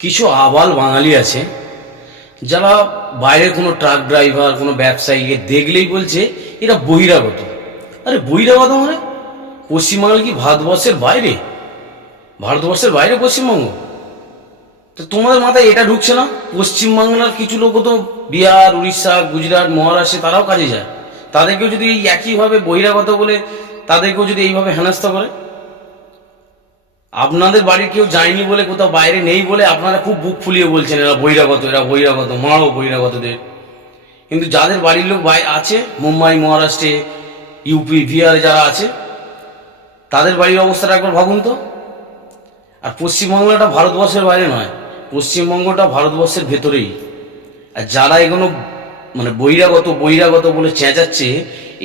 কিছু আবাল বাঙালি আছে যারা বাইরের কোনো ট্রাক ড্রাইভার কোনো ব্যবসায়ীকে দেখলেই বলছে এরা বহিরাগত। আরে বহিরাগত মানে পশ্চিমবাংলা কি ভারতবর্ষের বাইরে? ভারতবর্ষের বাইরে পশ্চিমবঙ্গ? তো তোমাদের মাথায় এটা ঢুকছে না? পশ্চিমবাংলার কিছু লোক তো বিহার, উড়িষ্যা, গুজরাট, মহারাষ্ট্রে তারাও কাজে যায়। তাদেরকেও যদি এই একইভাবে বহিরাগত বলে তাদেরকেও যদি এইভাবে হেনস্থা করে, আপনাদের বাড়ির কেউ যায়নি বলে, কোথাও বাইরে নেই বলে আপনারা খুব বুক ফুলিয়ে বলছেন এরা বহিরাগত, এরা বহিরাগত, মারো বহিরাগতদের। কিন্তু যাদের বাড়ির লোক আছে মুম্বাই, মহারাষ্ট্রে, ইউপি, বিহারে যারা আছে, তাদের বাড়ির অবস্থাটা একবার ভাবুন তো। আর পশ্চিমবাংলাটা ভারতবর্ষের বাইরে নয়, পশ্চিমবঙ্গটা ভারতবর্ষের ভেতরেই। আর যারা এগুলো মানে বহিরাগত বহিরাগত বলে চেঁচাচ্ছে,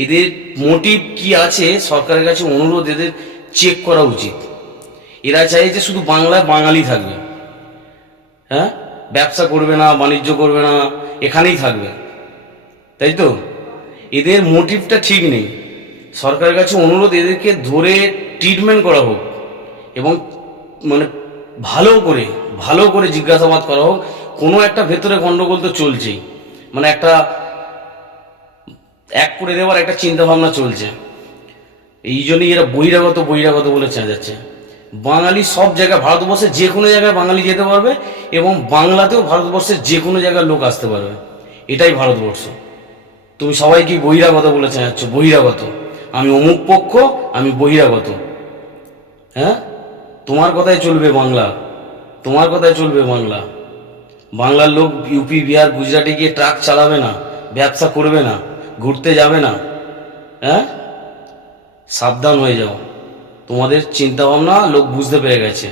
এদের মোটিভ কি আছে সরকারের কাছে অনুরোধ, এদের চেক করা উচিত। এরা চাই যে শুধু বাংলায় বাঙালি থাকবে, হ্যাঁ, ব্যবসা করবে না, বাণিজ্য করবে না, এখানেই থাকবে, তাই তো? এদের মোটিভটা ঠিক নেই। সরকারের কাছে অনুরোধ, এদেরকে ধরে ট্রিটমেন্ট করা হোক এবং মানে ভালো করে জিজ্ঞাসাবাদ করা হোক। কোনো একটা ভেতরে গন্ডগোল তো চলছেই, মানে একটা এক করে দেওয়ার একটা চিন্তা ভাবনা চলছে। এই জন্যই এরা বহিরাগত বহিরাগত বলে চেঁচাচ্ছে। বাঙালি সব জায়গায়, ভারতবর্ষের যে কোনো জায়গায় বাঙালি যেতে পারবে এবং বাংলাতেও ভারতবর্ষের যে কোনো জায়গার লোক আসতে পারবে। এটাই ভারতবর্ষ। তুমি সবাই কি বহিরাগত বলে চেঁচাচ্ছ? বহিরাগত, আমি অমুক পক্ষ, আমি বহিরাগত। হ্যাঁ, তোমার কথাই চলবে বাংলা, তোমার কথাই চলবে বাংলা। বাংলার লোক ইউপি, বিহার, গুজরাটে গিয়ে ট্রাক চালাবে না, ব্যবসা করবে না, ঘুরতে যাবে না। হ্যাঁ, সাবধান হয়ে যাও। তোমাদের চিন্তা ভাবনা লোক বুঝতে পেরে গেছে,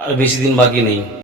আর বেশি দিন বাকি নেই।